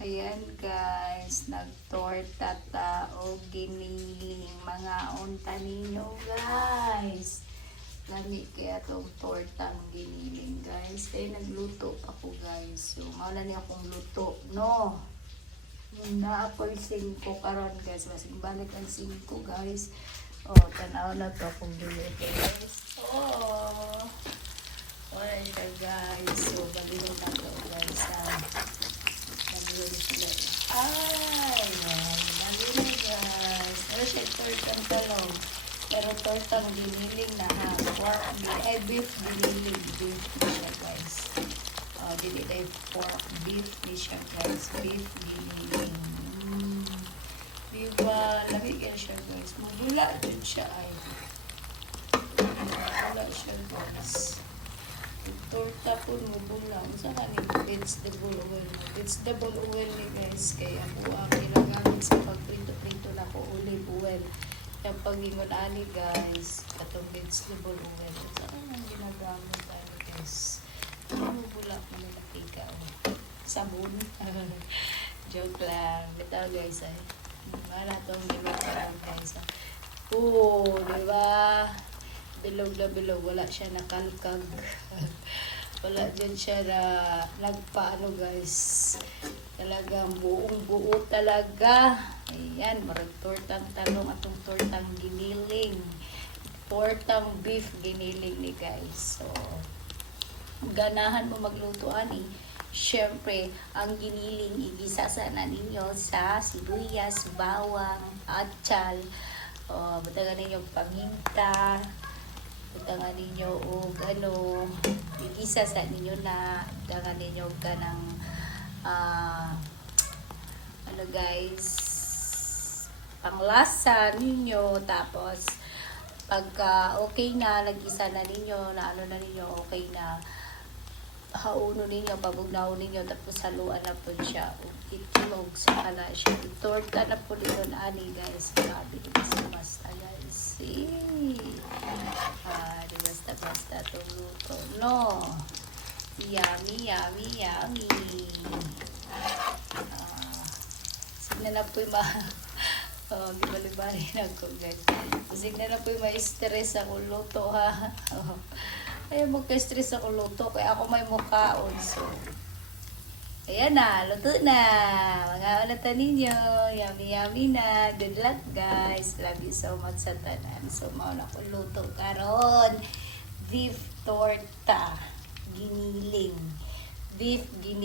Ayan guys, nagtorta ta o giniling mga unta ninyo guys. Lami kaya itong tortang giniling guys. Kaya nagluto ako guys. So, mauna niya akong luto, no? Naapoy 5 karon guys. Masing balik ang 5 guys. O, tanaw na to akong luto guys. Oh, wala siya guys. So, balik na to guys. Ay, lagi na guys. Pero siya tortang talong. Pero tortang giniling na ha. Beef giniling. Beef na siya guys. Dili tayo pork. Beef na siya guys. Beef giniling. Diba? Lagi yan siya guys. Mabula din siya ay. Mabula siya guys. Torta po mo bulang sa kaning vegetable oil. Vegetable oil ni guys kaya po ang ginagamit sa pagprito-prito na po olive oil. Yung pag-ingon ani guys katong vegetable oil. Sa kanang ginagamit ani guys. Ano bula mo nila tika sabon. Joke lang. Bitaw guys ay. Wala tong ginagawa guys. Oh, di ba? Bilog na bilog, wala siya nakalkag. Wala dyan siya na nagpaano guys. Talagang buong buo talaga. Ayan, marag tortang talong atong tortang giniling. Tortang beef giniling ni guys. So, ganahan mo magluto ani. Siyempre, ang giniling igisa na ninyo sa sibuyas, bawang, atsal. Batagan ninyo paminta. Butangan ninyo o igisa sa ninyo na butangan ninyo ka ng guys panglasa ninyo tapos pagka okay na nagisa na ninyo na na ninyo okay na hauno ninyo pabugnaw ninyo tapos haluan na po siya itlog sa kana siya torta na po ninyo na ani guys grabe basta guys basta itong luto, no? Yummy, yummy, yummy. Sige na po yung gibali-bali na ko, guys. Sige na po yung ma-stress ako luto, ha? Ayaw magka-stress ako luto, kaya ako may mukhaon, so. Ayan na, luto na. Mga ulatan ninyo. Yummy, yummy na. Good luck, guys. Love you so much sa tanan. So, mauna ko luto karon. Beef torta. Giniling. Beef giniling.